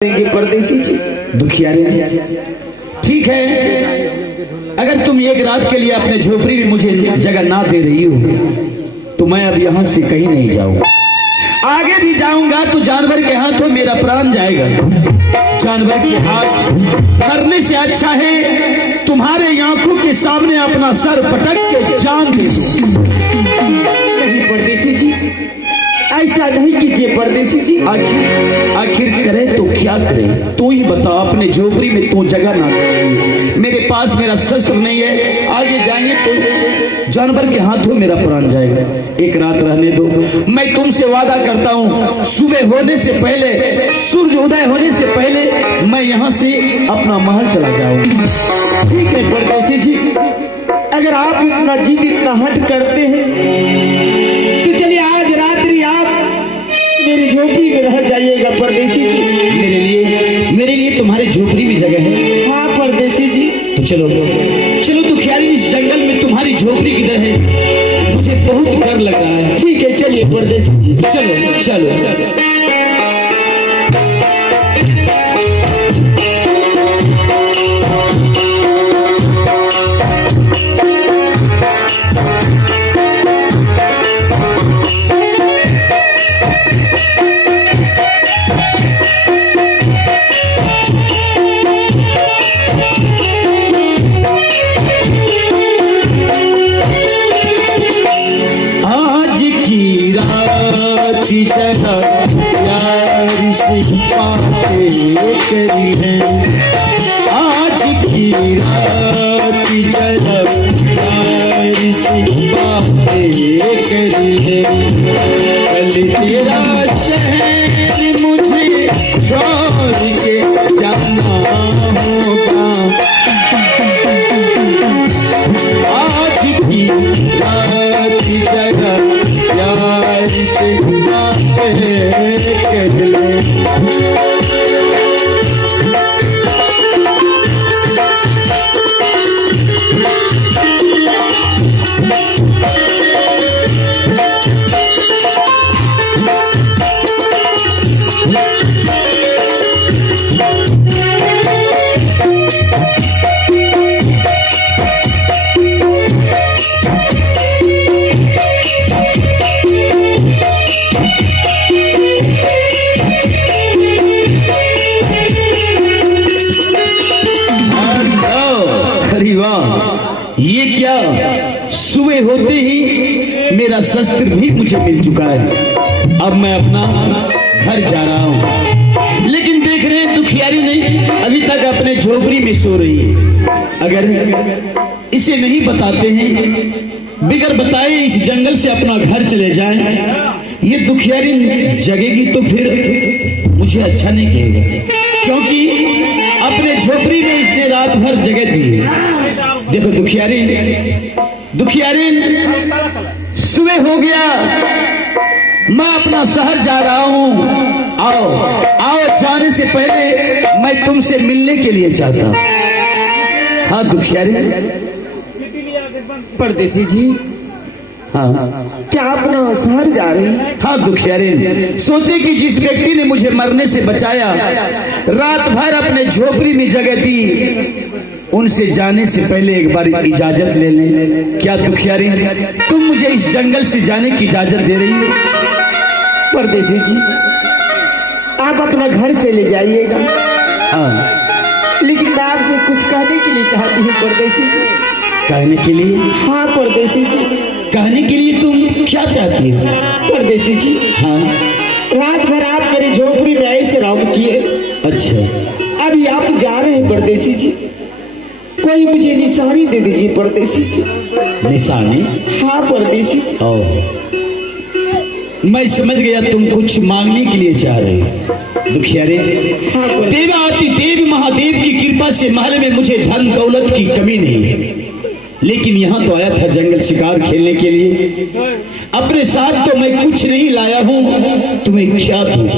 परदेसी जी दुखियारे। ठीक है, अगर तुम एक रात के लिए अपने झोपड़ी में मुझे जगह ना दे रही हो तो मैं अब यहाँ से कहीं नहीं जाऊंगा। आगे भी जाऊंगा तो जानवर के हाथों मेरा प्राण जाएगा। जानवर के हाथ मरने से अच्छा है तुम्हारे आंखों के सामने अपना सर पटक के जान दे दूं। नहीं परदेसी जी, ऐसा नहीं कीजिए परदेसी जी। आखिर करे तो क्या करे, तू ही बता। अपने झोपड़ी में तू जगह ना दे, मेरे पास मेरा शस्त्र नहीं है। आगे जाएंगे तो जानवर के हाथों मेरा प्राण जाएगा। एक रात रहने दो। मैं तुमसे वादा करता हूँ, सुबह होने से पहले, सूर्य उदय होने से पहले मैं यहाँ से अपना महल चला जाऊंगा। ठीक है परदेसी जी, अगर आप इतना जिद इतना हट करते हैं तो चलिए आज रात्रि आप मेरी झोपड़ी में रह जाइएगा परदेसी जी। मेरे लिए तुम्हारे झोपड़ी में जगह है? हाँ परदेसी जी। तो चलो चलो दुखियारी, इस जंगल में तुम्हारी झोपड़ी किधर है? मुझे बहुत डर लग रहा है। ठीक है चलिए परदेसी जी। चलो चलो। प्यार से बातें करी है, आज की रात जरा प्यार से बातें करी है। कल तेरा शहर मुझे छोड़ के जाना होगा। आज की रात जरा प्यार से ये क्या, सुबह होते ही मेरा शस्त्र भी मुझे मिल चुका है। अब मैं अपना घर जा रहा हूँ, लेकिन देख रहे हैं दुखियारी नहीं अभी तक अपने झोपड़ी में सो रही है। अगर इसे नहीं बताते हैं, बिगर बताए इस जंगल से अपना घर चले जाएं, ये दुखियारी जगेगी तो फिर मुझे अच्छा नहीं कहेगा, क्योंकि अपने झोपड़ी में इसने रात भर जगह दी। देखो दुखियारी, सुबह हो गया, मैं अपना शहर जा रहा हूँ। आओ आओ, जाने से पहले मैं तुमसे मिलने के लिए चाहता हूँ। हाँ दुखियारी। परदेसी जी, हाँ क्या आप अपना शहर जा रहे हैं? हाँ दुखियारी, सोचे कि जिस व्यक्ति ने मुझे मरने से बचाया, रात भर अपने झोपड़ी में जगह दी, उनसे जाने से पहले एक बार इजाजत ले लें। क्या दुखियारी, तुम मुझे इस जंगल से जाने की इजाजत दे रही हो? परदेसी जी, आप अपना घर चले जाइएगा। हाँ, लेकिन मैं आपसे कुछ कहने के लिए चाहती हूँ परदेसी जी। कहने के लिए? हाँ परदेसी जी। कहने के लिए तुम क्या चाहती हो? परदेसी जी, हाँ, रात भर आप मेरी झोपड़ी में ऐसे रौब किए। अच्छा, अभी आप जा रहे हैं परदेसी जी, कोई मुझे निशानी दे दीजिए परदेसी जी। निशानी? हाँ परदेसी जी। मैं समझ गया, तुम कुछ मांगने के लिए चाह रहे हो। दुखियारे, देवाति देव महादेव की कृपा से महल में मुझे धन दौलत की कमी नहीं है, लेकिन यहाँ तो आया था जंगल शिकार खेलने के लिए। अपने साथ तो मैं कुछ नहीं लाया हूँ, तुम्हें क्या दूं?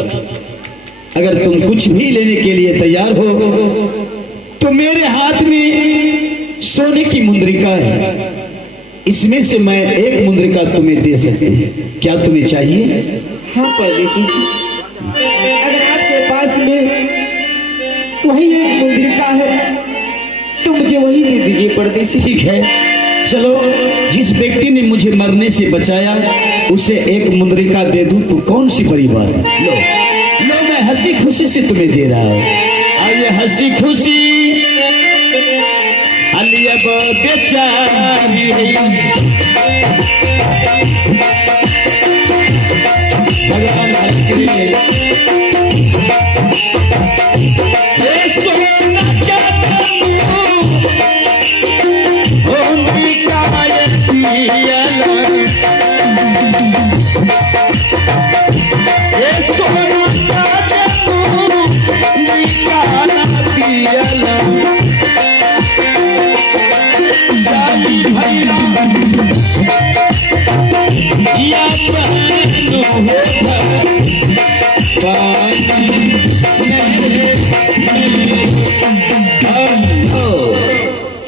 अगर तुम कुछ भी लेने के लिए तैयार हो तो मेरे हाथ में सोने की मुद्रिका है, इसमें से मैं एक मुद्रिका तुम्हें दे सकती हूँ, क्या तुम्हें चाहिए? हाँ परदेसी जी, अगर आपके पास में वही एक मुद्रिका है, तो मुझे वही दे दीजिए परदेसी। ठीक है, चलो, जिस व्यक्ति ने मुझे मरने से बचाया उसे एक मुद्रिका दे दूं तो कौन सी बड़ी बात है। लो लो, मैं हंसी खुशी से तुम्हें दे रहा हूं। आइए हंसी खुशी अलिया बेचारी भगवान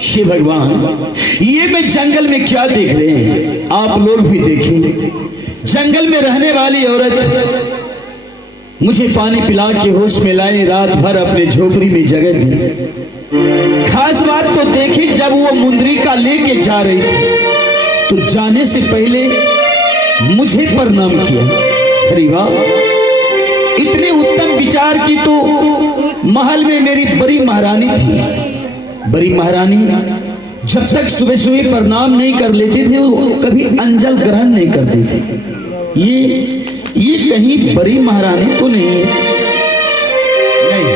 शिव भगवान, ये मैं जंगल में क्या देख रहे हैं, आप लोग भी देखें। जंगल में रहने वाली औरत मुझे पानी पिला के होश में लाए, रात भर अपने झोपड़ी में जगह दी। खास बात तो देखी, जब वो मुंद्रिका लेके जा रही थी तो जाने से पहले मुझे प्रणाम किया। अरे वाह, इतने उत्तम विचार की तो महल में मेरी बड़ी महारानी थी। बड़ी महारानी जब तक सुबह सुबह प्रणाम नहीं कर लेते थे वो कभी अंजल ग्रहण नहीं करती थी। ये कहीं बड़ी महारानी तो नहीं है। नहीं,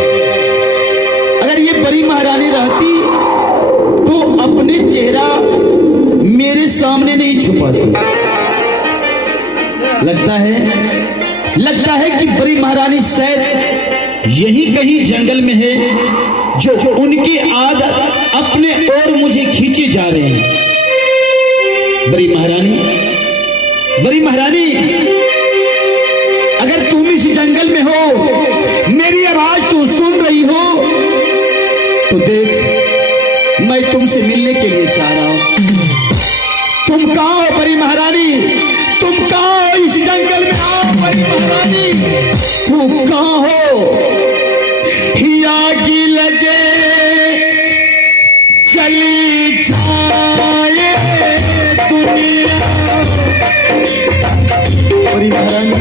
अगर ये बड़ी महारानी रहती तो अपने चेहरा मेरे सामने नहीं छुपाती। लगता है कि बड़ी महारानी शायद यही कहीं जंगल में है, जो उनकी आदत अपने ओर मुझे खींचे जा रहे हैं। बड़ी महारानी, अगर तुम इस जंगल में हो, मेरी आवाज तू सुन रही हो, तो देख, मैं तुमसे मिलने के लिए चाह रहा हूं। तुम कहां हो बड़ी महारानी? तुम कहां हो? इस जंगल में आओ बड़ी महारानी। तुम कहां हो? आगी लगे चली जाए दुनिया। बड़ी महारानी,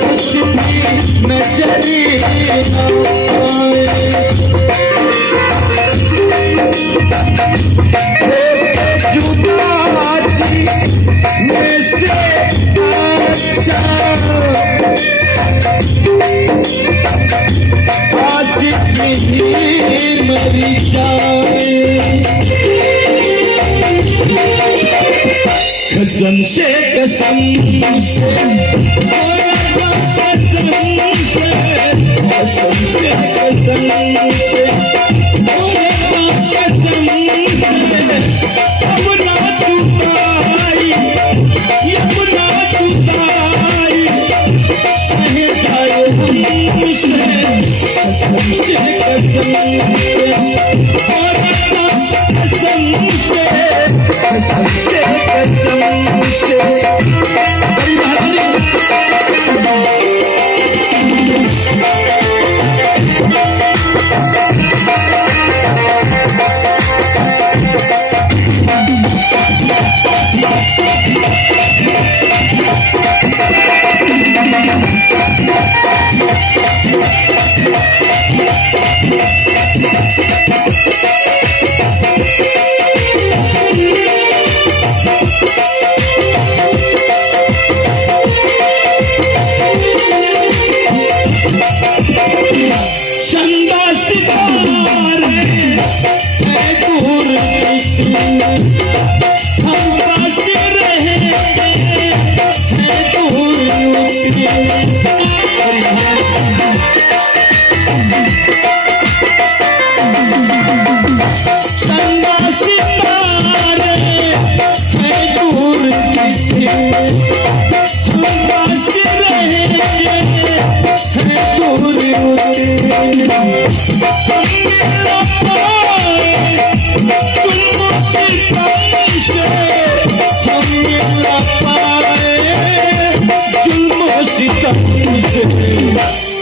कुछ भी न चली मरी जाए। कसम से कसम से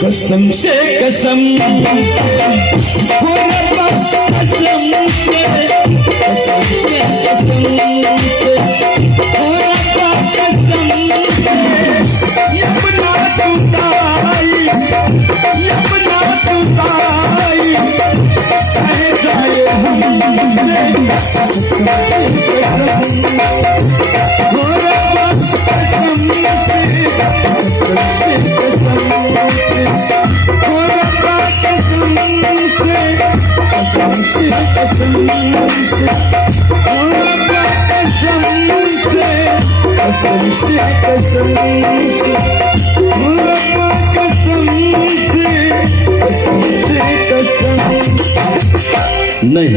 कसम से कसम हो रब्बा कसम से कसम से कसम से हो रब्बा कसम से ये बना तुताई ये बना तुताई सह जाए हमसे कसम से कसम हो रब्बा कसम से कसम से कसम हो रब्बा कसम से कसम से कसम से हो रब्बा कसम से कसम से कसम से हो रब्बा कसम से कसम से कसम नहीं